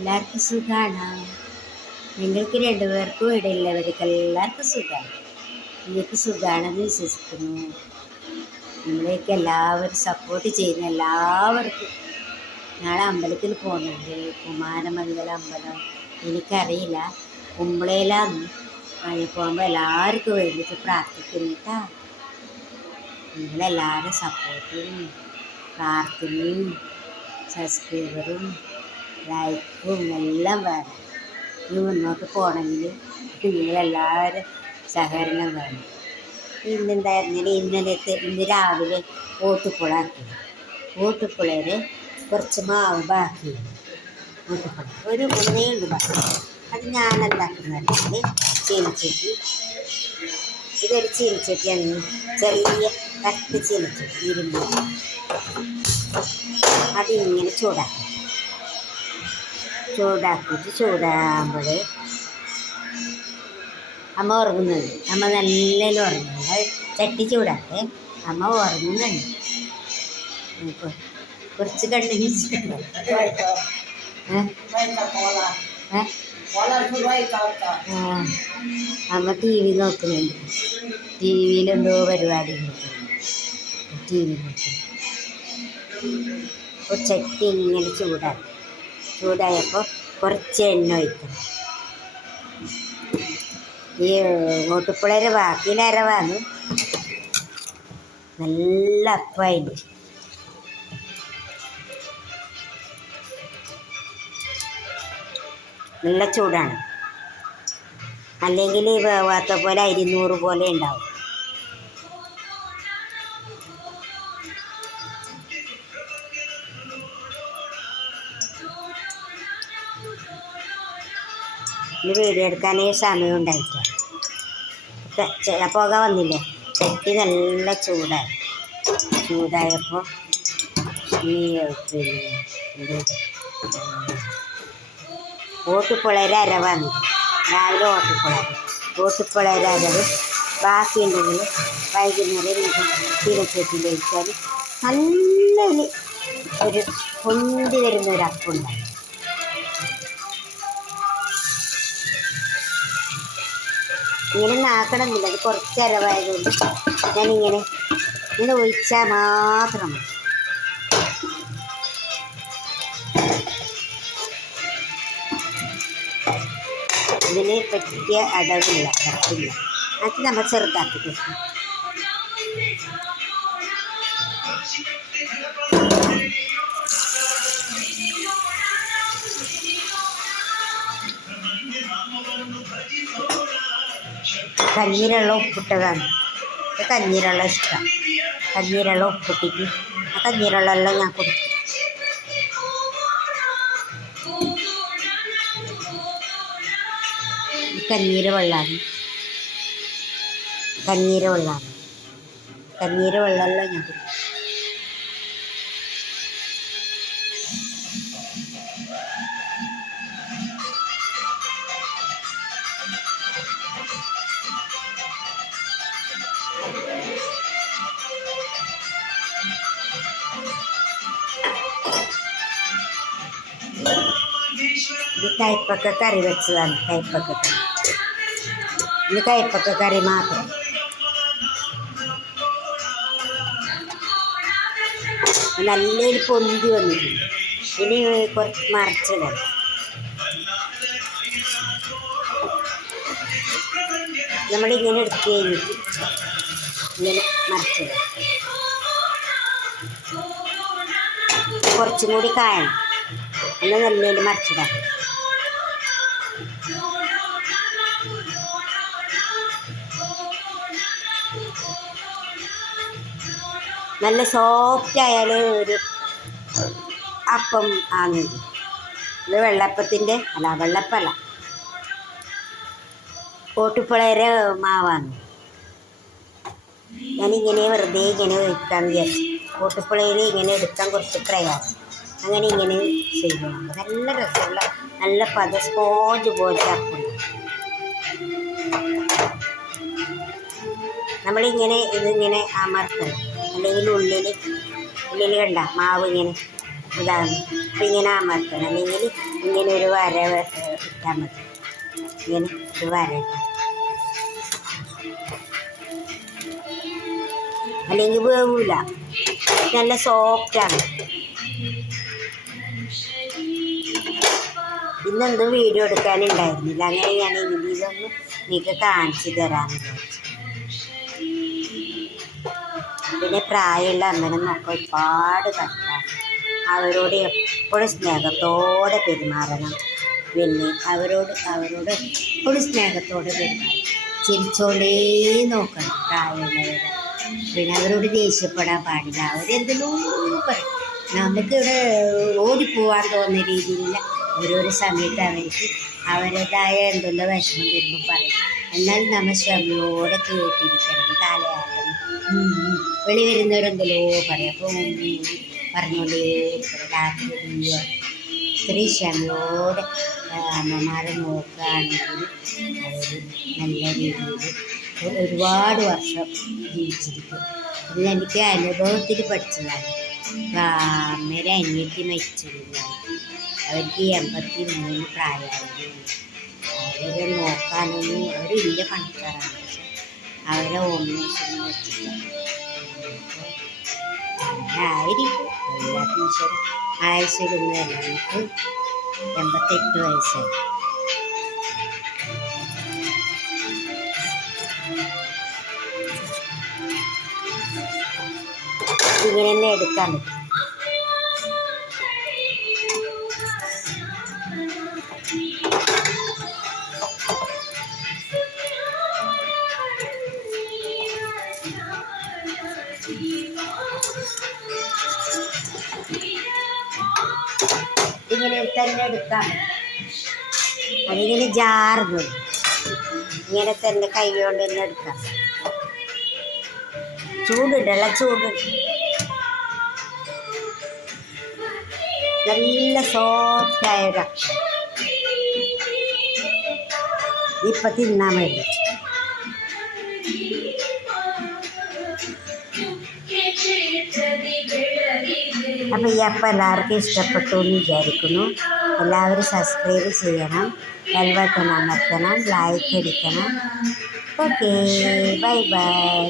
എല്ലാവർക്കും സുഖമാണ്. നിങ്ങൾക്ക് രണ്ടുപേർക്കും ഇടയിലുള്ളവർക്ക് എല്ലാവർക്കും സുഖമാണ്. നിങ്ങൾക്ക് സുഖമാണെന്ന് വിശ്വസിക്കുന്നു. നിങ്ങളെയൊക്കെ എല്ലാവരും സപ്പോർട്ട് ചെയ്യുന്ന എല്ലാവർക്കും. നാളെ അമ്പലത്തിൽ പോകുന്നുണ്ട്, കുമാരമംഗലം അമ്പലം. എനിക്കറിയില്ല, കുമ്പളയിലാന്ന്. വഴി പോകുമ്പോൾ എല്ലാവർക്കും വേണ്ടിയിട്ട് പ്രാർത്ഥിക്കുന്നു കേട്ടോ. നിങ്ങളെല്ലാവരും സപ്പോർട്ടും പ്രാർത്ഥനയും സബ്സ്ക്രൈബറും ലൈക്കും എല്ലാം വേണം. ഇനി മുന്നോട്ട് പോകണമെങ്കിൽ നിങ്ങളെല്ലാവരും സഹകരണം വേണം. ഇന്ന് രാവിലെ ഓട്ടുപ്പുളാക്കി. ഓട്ടുപ്പുളയിൽ കുറച്ച് മാവ് ബാക്കി. ഓട്ടുപ്പുള ഒന്നേ ഉള്ളൂ ബാക്കി. അത് ഞാൻ എന്താക്കുന്നതെങ്കിൽ ചീനച്ചട്ടി, ഇതൊരു ചീനച്ചട്ടിയാണ്, ചെറിയ കട്ട് ചീനച്ചട്ടി, ഇരുമ്പ്. അതിങ്ങനെ ചൂടാക്കിയിട്ട് ചൂടാകുമ്പോൾ അമ്മ ഉറങ്ങുന്നുണ്ട്. അമ്മ നല്ല ഉറങ്ങുന്നുണ്ട്. ചട്ടി ചൂടാക്കെ അമ്മ ഉറങ്ങുന്നുണ്ട്. കുറച്ച് കണ്ണിന് അമ്മ ടി വി നോക്കുന്നുണ്ട്. ടി വിയിലെന്തോ പരിപാടി ടി വി നോക്കുന്നു. അപ്പോൾ ചട്ടി ഇങ്ങനെ ചൂടായപ്പോൾ കുറച്ച് എണ്ണ ഒഴിക്കണം. ഈ ഓട്ടുപ്പുളയുടെ ബാക്കിയിൽ അരവാണ് നല്ല അപ്പമായിട്ട്. നല്ല ചൂടാണ്, അല്ലെങ്കിൽ വേവാത്ത പോലെ അരിനൂറ് പോലെ ഉണ്ടാവും. ഇനി വീഡിയോ എടുക്കാനേ സമയം ഉണ്ടായിട്ടില്ല. പുക വന്നില്ലേ, ചട്ടി നല്ല ചൂടായപ്പോൾ ഈ ഓട്ടുപ്പുളയുടെ അരവാണ്. രാവിലെ ഓട്ടുപ്പുളയുടെ അരവ് ബാക്കിയുണ്ടെങ്കിൽ വൈകുന്നേരം ചീനച്ചട്ടിയിൽ ഒഴിച്ചാൽ നല്ലൊരു പൊന്തി വരുന്നൊരു അപ്പുണ്ടാകും. ഇങ്ങനെ നാക്കണമെന്നില്ല, അത് കുറച്ച് അരവായതുകൊണ്ട് ഞാനിങ്ങനെ ഒഴിച്ചാൽ മാത്രം മതി. ഇതിന് പറ്റിയ അടവില്ല, കറക്റ്റില്ല. അത് നമ്മൾ ചെറുതാക്കി കിട്ടും. കഞ്ഞീരെള്ളം ഉപ്പിട്ടതാണ്. കഞ്ഞീരെള്ളം ഇഷ്ടം. കഞ്ഞീരെള്ളം ഉപ്പിട്ടിട്ട് ആ കഞ്ഞീരെള്ളമെല്ലാം ഞാൻ കൊടുക്കും. കഞ്ഞീര് വെള്ളമെല്ലാം ഞാൻ കൊടുക്കും. ഇത് കയ്പ്പക്ക കറി വെച്ചതാണ്. ഇത് കയ്പ്പക്ക കറി മാത്രം. നല്ലൊരു പൊന്തി വന്നിട്ടുണ്ട്. ഇനി കുറച്ച് മറിച്ചിടണം. നമ്മളിങ്ങനെ എടുത്ത് കഴിഞ്ഞിട്ട് ഇങ്ങനെ മറിച്ചിടണം. കുറച്ചും കൂടി കായണം. എന്നാൽ നല്ലൊരു മറിച്ചിടാം. നല്ല സോഫ്റ്റ് ആയാൽ ഒരു അപ്പം ആണ്. ഇത് വെള്ളപ്പത്തിൻ്റെ വെള്ളപ്പല്ല, ഓട്ടുപ്പുളയുടെ മാവാണ്. ഞാനിങ്ങനെ വെറുതെ ഇങ്ങനെ ഒഴിക്കാൻ വിചാരിച്ചു. ഓട്ടുപ്പുളയിൽ ഇങ്ങനെ എടുക്കാൻ കുറച്ച് പ്രയാസം. അങ്ങനെ ഇങ്ങനെ ചെയ്യണം. നല്ല രസമുള്ള നല്ല സ്പോഞ്ച് പോലെ അപ്പം. നമ്മളിങ്ങനെ ഇതിങ്ങനെ അമർത്തണം. അല്ലെങ്കിൽ ഉള്ളിൽ കണ്ട മാവ് ഇങ്ങനെ ഇതാണ്. അപ്പം ഇങ്ങനെ അമർത്തണം, അല്ലെങ്കിൽ ഇങ്ങനെ ഒരു വര ഇട്ടാൽ മതി. ഇങ്ങനെ ഒരു വര ഇട്ടാൽ, അല്ലെങ്കിൽ വേവില്ല. നല്ല സോഫ്റ്റാണ്. ഇന്നെന്തും വീഡിയോ എടുക്കാനുണ്ടായിരുന്നില്ല, അങ്ങനെ ഞാൻ ഇതൊന്ന് നിങ്ങൾക്ക് കാണിച്ചു തരാമെന്ന് വിചാരിച്ചു. പിന്നെ പ്രായമുള്ള അമ്മനൊക്കെ ഒരുപാട് കഷ്ടമാണ്. അവരോട് എപ്പോഴും സ്നേഹത്തോടെ പെരുമാറണം. പിന്നെ അവരോട് എപ്പോഴും സ്നേഹത്തോടെ പെരുമാറണം. ചിരിച്ചോണ്ടേ നോക്കണം പ്രായമുള്ളവരെ. പിന്നെ അവരോട് ദേഷ്യപ്പെടാൻ പാടില്ല. അവരെന്തെല്ലോ പറയും, നമുക്കിവിടെ ഓടിപ്പോവാൻ തോന്നുന്ന രീതിയിലുള്ള ഓരോരോ സമയത്ത് അവർക്ക് അവരുടേതായ എന്തെല്ലോ വിഷമം വരുമ്പോൾ പറയും. എന്നാൽ നമ്മൾ ക്ഷമയോടെ കേട്ടിരിക്കണം. തലയാട്ടം വെളി വരുന്നവരെന്തല്ലോ പറയും. അപ്പോൾ പറഞ്ഞുകൊണ്ടേ രാത്രി ഇത്രയും ക്ഷമയോടെ അമ്മമാരെ നോക്കുകയാണെങ്കിൽ അവർ നല്ല രീതിയിൽ ഒരുപാട് വർഷം ജീവിച്ചിരിക്കും. ഇതെനിക്ക് അനുഭവത്തിൽ പഠിച്ചതാണ്. അമ്മയുടെ അനിയത്തി മരിച്ചിരുന്നു. അവർക്ക് 83 പ്രായമായിരുന്നു. അവരെ നോക്കാനൊന്നും അവരില്ല, പണിക്കാരാണ്. പക്ഷെ അവരെ ഓർമ്മേഷൻ വെച്ചിട്ട് ആയിരിക്കും. എല്ലാ ടീച്ചറും ആയുസിടുന്നതല്ല. നമുക്ക് 88 വയസ്സായി. ഇങ്ങനെ തന്നെ എടുക്കാൻ പറ്റും. ഇങ്ങനെ തന്നെ എടുക്കാം. അതിങ്ങനെ ജാർന്നു ഇങ്ങനെ തന്നെ കൈ കൊണ്ട് തന്നെ എടുക്കാം. ചൂടിടല, നല്ല സോഫ്റ്റായ ഇപ്പം തിന്നാൻ വേണ്ടി. അപ്പം ഈ അപ്പം എല്ലാവർക്കും ഇഷ്ടപ്പെട്ടു എന്ന് വിചാരിക്കുന്നു. എല്ലാവരും സബ്സ്ക്രൈബ് ചെയ്യണം, ബെൽ ബട്ടൺ അമർത്തണം, ലൈക്ക് അടിക്കണം. Okay, bye bye.